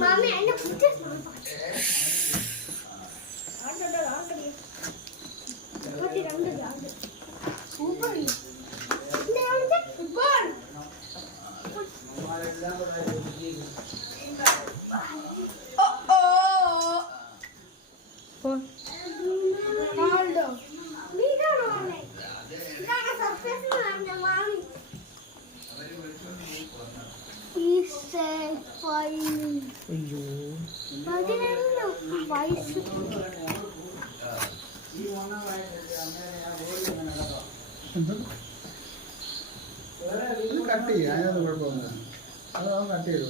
Mami, I know pictures. Super. Cut ചെയ്യാം, അതിനൊന്നും കുഴപ്പമൊന്നുമില്ല. അത് കട്ട് ചെയ്തു.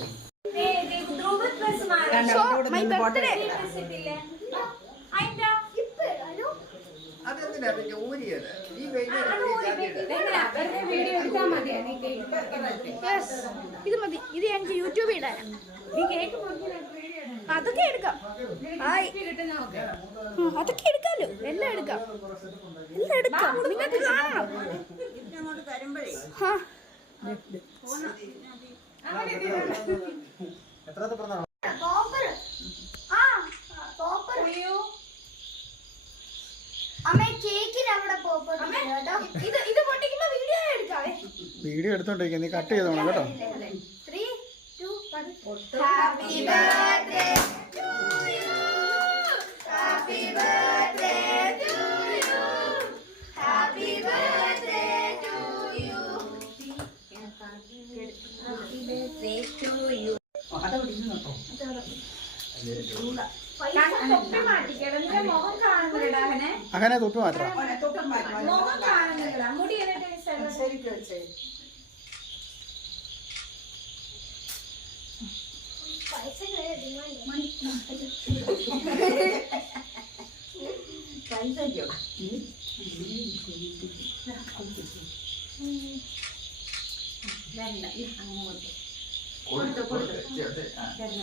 അതെന്തിനാ പിന്നെ ഊരിയത്? ഈ ഇത് മതി, ഇത് ഞങ്ങൾക്ക് യൂട്യൂബിൽ ഇടാനാണ്. അതൊക്കെ എടുക്കാം, അതൊക്കെ എടുക്കാലോ, എല്ലാം എടുക്കാം, എല്ലാം എടുക്കാം. നിങ്ങൾക്ക് കാണണം. വീഡിയോ എടുത്തോണ്ടിരിക്കുക, നീ കട്ട് ചെയ്തോണം കേട്ടോ. Happy birthday to you. Happy birthday to you. Happy birthday to you. Happy birthday to you. അങ്ങനെ തൊപ്പി മാറ്റാം.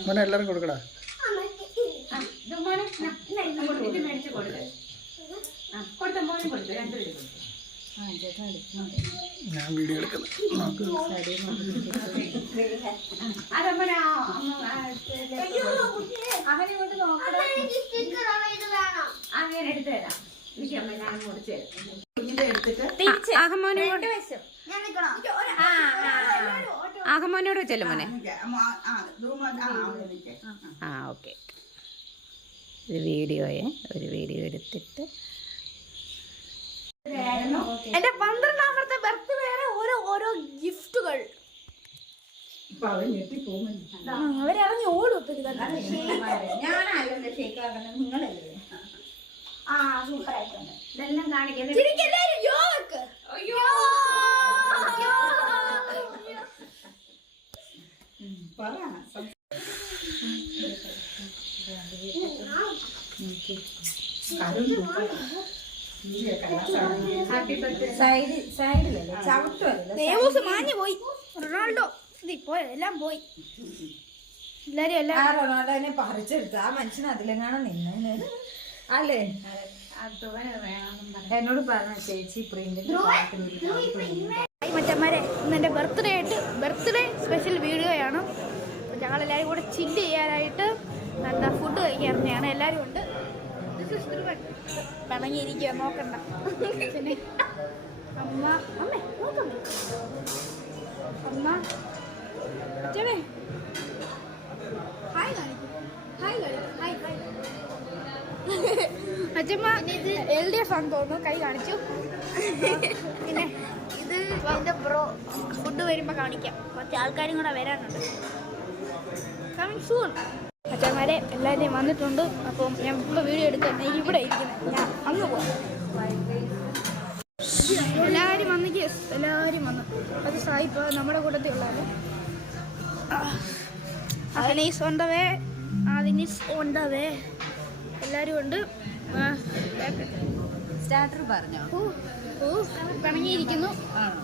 മോനെ എല്ലാരും കൊടുക്കടാ. ഞാൻ വീഡിയോ എടുക്കുന്നു. അഹമോനോട് വെച്ചല്ലോ മോനെ. ആ ഓക്കെ. ഒരു വീഡിയോ എടുത്തിട്ട് എന്റെ 12ാമത്തെ ബർത്ത്ഡേ ഓരോ ഗിഫ്റ്റുകൾ അവരിറങ്ങി ഓടും. സൂപ്പറായിട്ടുണ്ട്. ഇതെല്ലാം കാണിക്കുന്നത് മാഞ്ഞു പോയി. റൊണാൾഡോ എല്ലാം പോയി. എല്ലാരും റൊണാൾഡോനെ പറിച്ചെടുത്ത് ആ മനുഷ്യൻ അതിലെങ്ങാണോ നിന്ന് അല്ലേ? എന്നോട് പറഞ്ഞ ചേച്ചി മച്ചന്മാരെ, ഇന്നെൻ്റെ ബർത്ത്ഡേ സ്പെഷ്യൽ വീഡിയോയാണ്. ഞങ്ങളെല്ലാവരും കൂടെ ചില്ല് ചെയ്യാനായിട്ട് എന്താ ഫുഡ് കഴിക്കാറുണ്ടെയാണ്. എല്ലാവരും ഉണ്ട്. പിണങ്ങിയിരിക്കുക, നോക്കണ്ട. പിന്നെ അമ്മ അമ്മേ നോക്കമ്മേ അമ്മ അച്ഛനെ ഹായ് കാണിക്കും ഹായ് കാണിക്കും ഹായ് ഹായ് അച്ഛമ്മ ഇത് LDF ആണെന്ന് തോന്നുന്നു കൈ കാണിച്ചു പിന്നെ ഇത് എൻ്റെ ബ്രോ ഫുഡ് വരുമ്പോൾ കാണിക്കാം കുറച്ച് ആൾക്കാരും കൂടെ വരാനുണ്ട് കമ്മിങ് സൂൺ അച്ഛന്മാരെ എല്ലാവരെയും വന്നിട്ടുണ്ട് അപ്പം ഞാൻ ഇപ്പോൾ വീഡിയോ എടുക്കാൻ ഇവിടെ ഇരിക്കുന്നത് ഞാൻ അങ്ങ് പോകാം എല്ലാവരും വന്നിക്ക് എല്ലാവരും വന്നു അത് സായിപ്പ് നമ്മുടെ കൂട്ടത്തിൽ ഉള്ളതാണ് അഹനീസ് ഓൺ ദ വേ ആദിനീസ് ഓൺ ദ വേ എല്ലാവരും ഉണ്ട് സ്റ്റാർട്ടർ പറഞ്ഞോ പിണങ്ങിയിരിക്കുന്നു ആണോ